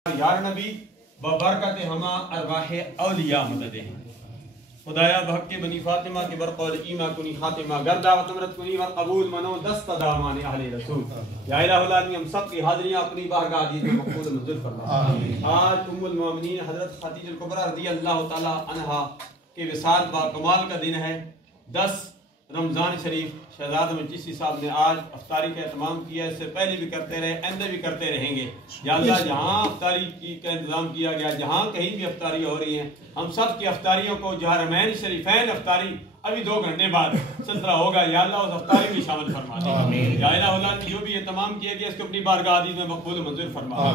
यार नबी बबरकत हमा अरवाह औलिया मदद हैं खुदाया बहक के बनी फातिमा के बरक़ौल ईमा कुनी खातिमा गर्दा व तमरत कुनी व कबूल मनो दस्त दामान अहले रसूल या इलाही हम सब की हाज़िरियां अपनी बारगाह दी में मक़बूल मंजूर फरमा। आज उम्मुल मोमिनीन हज़रत खदीजा कुबरा रज़ियल्लाहु ताला अन्हा के विसाल बा कमाल का दिन है। 10 रमज़ान शरीफ शहजाद मजलिसी साहब ने आज अफ्तारी का एहतमाम किया। इससे पहले भी करते रहे, आइंदा भी करते रहेंगे। या अल्लाह जहाँ अफ्तारी का इंतजाम किया गया, जहाँ कहीं भी अफ्तारी हो रही है, हम सब की अफ्तारियों को जो हरमैन शरीफैन अफ्तारी अभी 2 घंटे बाद सिलसिला होगा, या अल्लाह उस अफ्तारी में शामिल फरमा दे। या इलाही ने जो भी एहतमाम किया गया इसको अपनी बारगाह अज़ीज़ में मक़बूल मंजूर फरमा।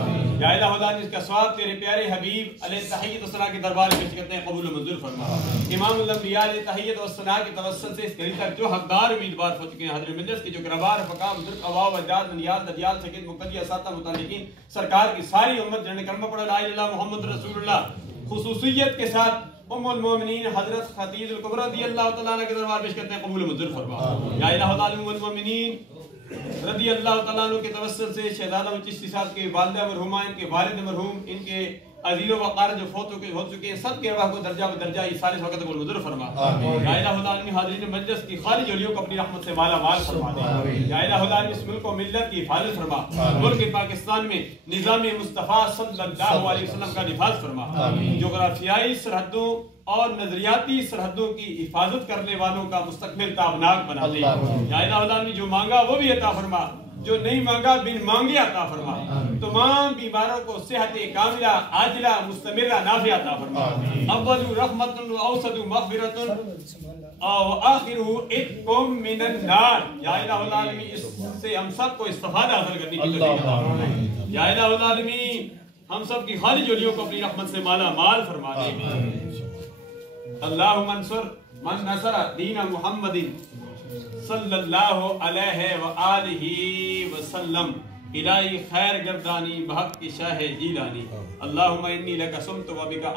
या इलाही इसका स्वाब तेरे प्यारे हबीब अलैहि तहय्युत व सना के दरबार में पेश करते हैं, कबूल मंजूर फरमा। इमामुल अंबिया अलैहि तहय्युत व सना के तवस्सुल से इस घड़ी तक जो हकदार उम्मीदवार हो चुके हैं, हज़रत मजलिस के जो कराबार फका बुजुर्ग अवाब अजाद नियाज़ ददियाल सकीद मुक़द्दी असाता मुतालिकीन सरकार की सारी उम्मत जिन्होंने कलमा पढ़ा ला इलाहा इल्लल्लाह मुहम्मद रसूलुल्लाह खुसूसियत के साथ उम्मुल मोमिनीन हज़रत खदीजा कुबरा रज़ियल्लाहु तआला अन्हा के दरबार पेश करते हैं, कबूल मंजूर फरमा। या इलाही उम्मुल मोमिनीन रज़ियल्लाहु तआला अन्हु के तवस्सुल से शहजादा चिश्ती साहब के वालिदा मरहूमा, इनके वालिद मरहूम, इनके अज़ीज़ वक़ार जो फौत हो चुके हैं, सब के अरवाह को दर्जा बदर्जा इस सालिस वक़्त कबूल मंजूर फरमा। या इलाही हाज़िरीन मजलिस की खाली झोलियों को अपनी रहमत से माला माल फरमा दे। या इलाही इस मुल्क और मिल्लत की हिफाज़त फरमा। मुल्क पाकिस्तान में निज़ाम मुस्तफ़ा सल्लल्लाहु अलैहि वसल्लम का हिफाज़त फरमा। जोग्राफियाई सरहदों और नजरियाती सरहदों की हिफाजत करने वालों का मुस्तकबिल ताबनाक बना दे। या इलाही जो मांगा वो भी अता फरमा, जो नहीं मांगा बिन मांगे अता फरमा। तमाम बीमारों को सेहत कामिला आजिला मुस्तमिरा नाफिया अता फरमा। अव्वलु रहमतुन व औसतु मग़फ़िरतुन व आखिरुहु इत्कुम मिनन नार। या इलाही इससे हम सब को इस्तिफ़ादा हासिल करने की तौफ़ीक़। या इलाही हम सब की खाली झोलियों को अपनी रहमत से माला माल फरमा दे। अल्लाहुम्मा अंसुर मन नसरा दीन मुहम्मदिन सल्लल्लाहु अलैहि व आलिहि व सल्लम इलाही खैर गर्दानी बहक की शाह जीलानी। अल्लाहुम्मा इन्नी लका सुमतु व बिका